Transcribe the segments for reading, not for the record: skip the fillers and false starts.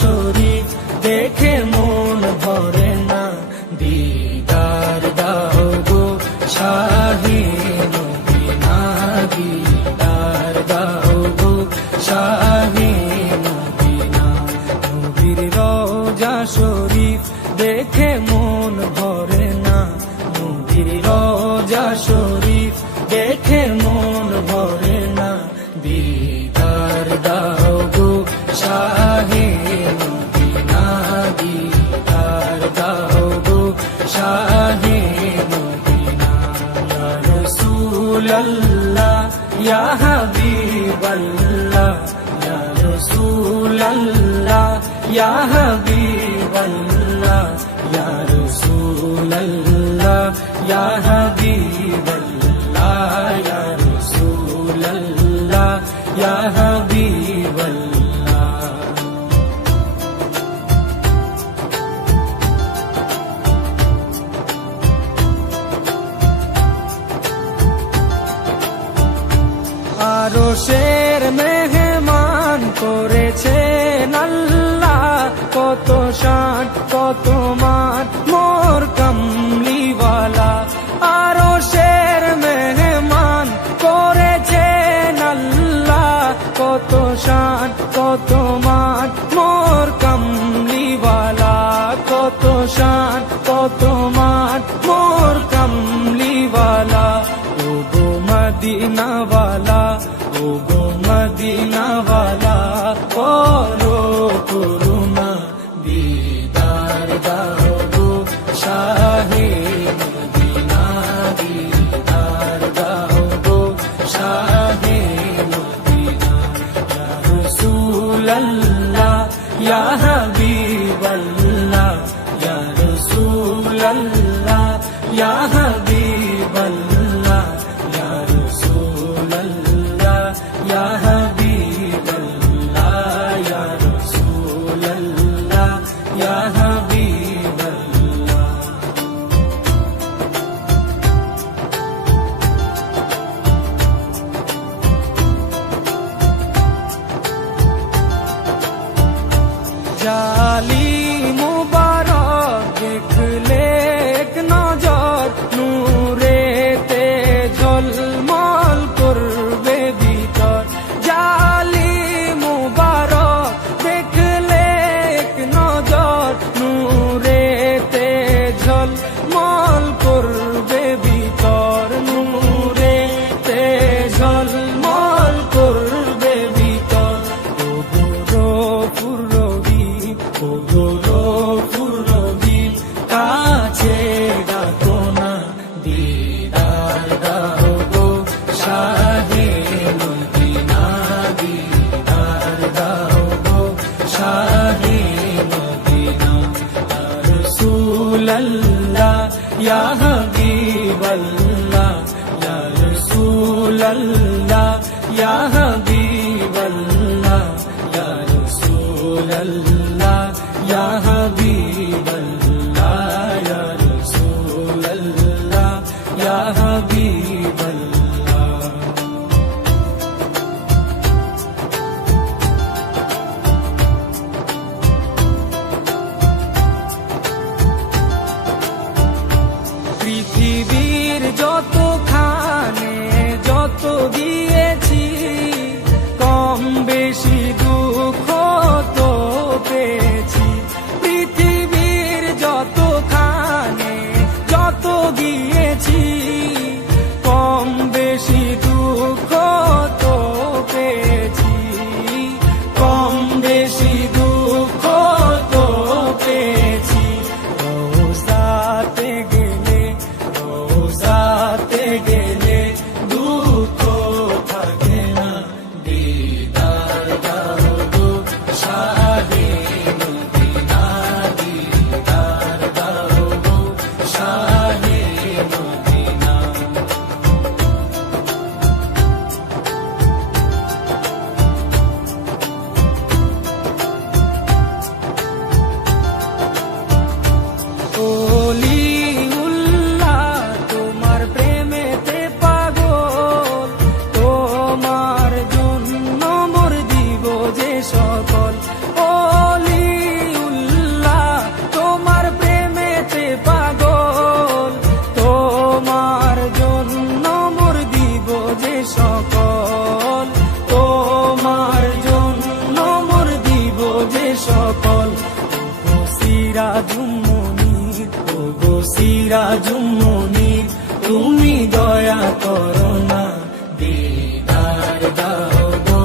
শরীফ দেখে মন ভরে না, দিদার দাও গো শাহে মদিনা, দিদার দাও গো শাহে মদিনা। নবীর রওজা শরীফ দেখে মন ভরে না, নবীর রওজা শরীফ দেখে মন ভরে না, দিদার দাও গো শাহে মদিনা, দিদার দাও গো শাহে মদিনা। ইয়া রাসূলাল্লাহ ইয়া হাবিবাল্লাহ, ইয়া রাসূলাল্লাহ ইয়া হাবিবাল্লাহ, ইয়া রাসূলাল্লাহ ইয়া হাবিবাল্লাহ, ইয়া রাসূলাল্লাহ ইয়া হাবিবাল্লাহ। আরশের মেহমান করেছেন আল্লাহ, কত শান কত মান মোর কামলিওয়ালা। আরশের মেহমান করেছেন আল্লাহ, কত শান কত মান মোর কামলিওয়ালা, কত শান কত মান মোর কামলিওয়ালা। ও গো মদিনাওয়ালা, ও গো মদিনাওয়ালা, করো করুণা, দিদার দাও গো শাহে মদিনা, দিদার দাও গো শাহে মদিনা। ইয়া রাসূলাল্লাহ ইয়া হাবিবাল্লাহ, ইয়া রাসূলাল্লাহ ইয়া হাবিবাল্লাহ, ইয়া রাসূলাল্লাহ ইয়া হাবিবাল্লাহ, ইয়া রাসূলাল্লাহ ইয়া হাবিবাল্লাহ। জালি মুবারক দেখলে এক নজর, নূরেতে ঝলমল করবে ভিতর। জালি মুবারক দেখলে এক নজর, নূরেতে ঝলমল করবে ভিতর, নূরেতে ঝলমল করবে ভিতর। ও গো পুরবি, ও গো পুরবি, কাছে ডাকো না, দিদার দাও গো শাহে মদিনা, দিদার দাও গো শাহে মদিনা। ইয়া রাসূলাল্লাহ ইয়া হাবিবাল্লাহ, ইয়া রাসূলাল্লাহ ইয়া হাবিবাল্লাহ, ইয়া রাসূলাল্লাহ ইয়া হাবিবাল্লাহ, ইয়া রাসূলাল্লাহ ইয়া হাবিবাল্লাহ। পৃথিবীর যতখানে যত গিয়েছি, কম বেশি দুঃখ তো পেয়েছি। পৃথিবীর যতখানে যত গিয়েছি, কম বেশি দুঃখ তো পেয়েছি, কম বেশি দুঃখ তো পেয়েছি। রওজাতে গেলে, রওজাতে গেলে দুঃখ থাকে না, দিদার দাও গো শাহে মদিনা, দিদার দাও গো শাহে মদিনা। ওলিউল্লাহ তোমার প্রেমেতে পাগল, তোমার জন্য মোর দিব যে সকল। ওলি সকল ওগো সিরাজুম মুনির, ওগো সিরাজুম মুনির, তুমি দয়া করো না, দিদার দাও গো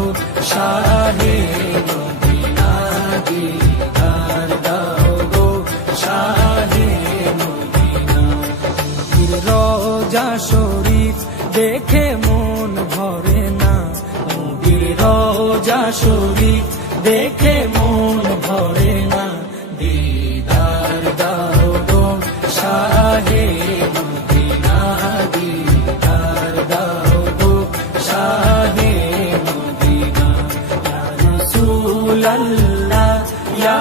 শাহে মদিনা, দিদার দাও গো শাহে মদিনা। রোজা শরীফ দেখে মন ভরে না, নবীর রোজা শরীফ দেখে মন ভরে না, দিদার দাও গো শাহে মদিনা, দিদার দাও গো শাহে মদিনা। ইয়া রাসূলাল্লাহ ইয়া